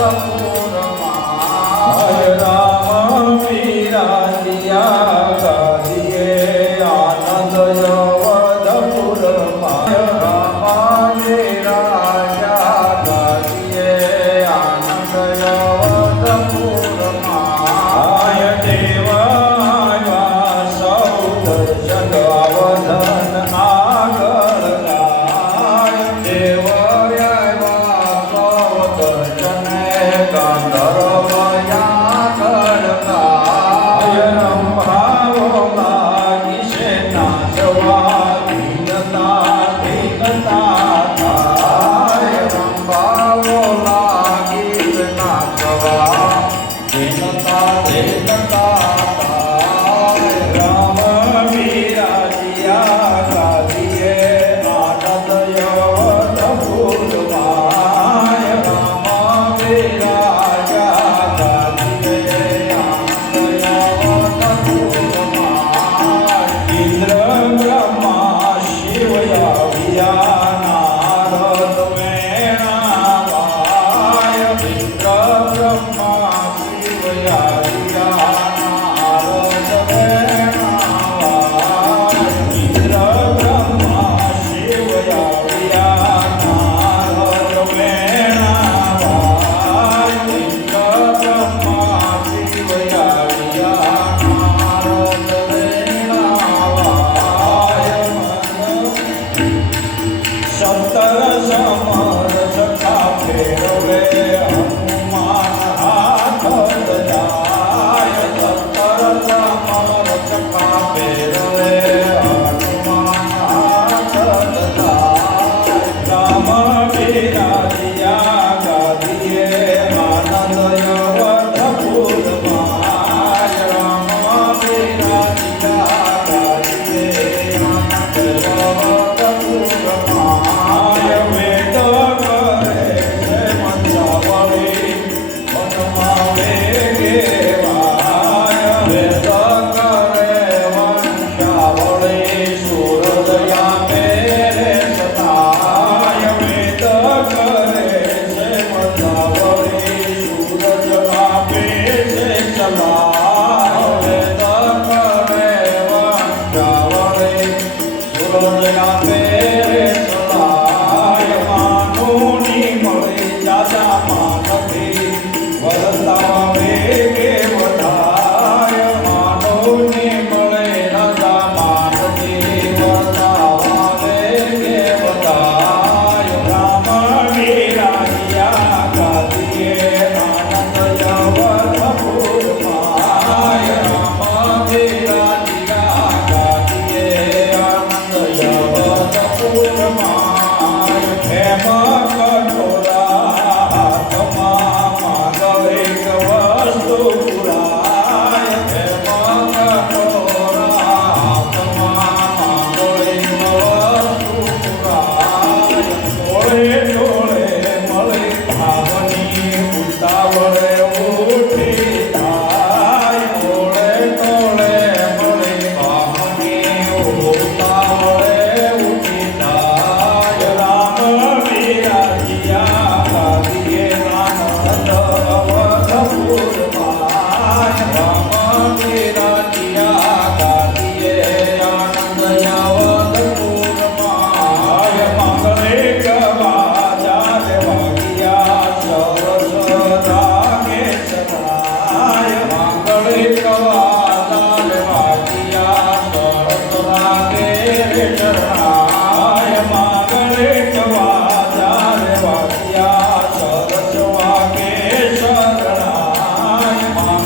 Oh. Deus cantar. de café.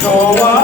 go on.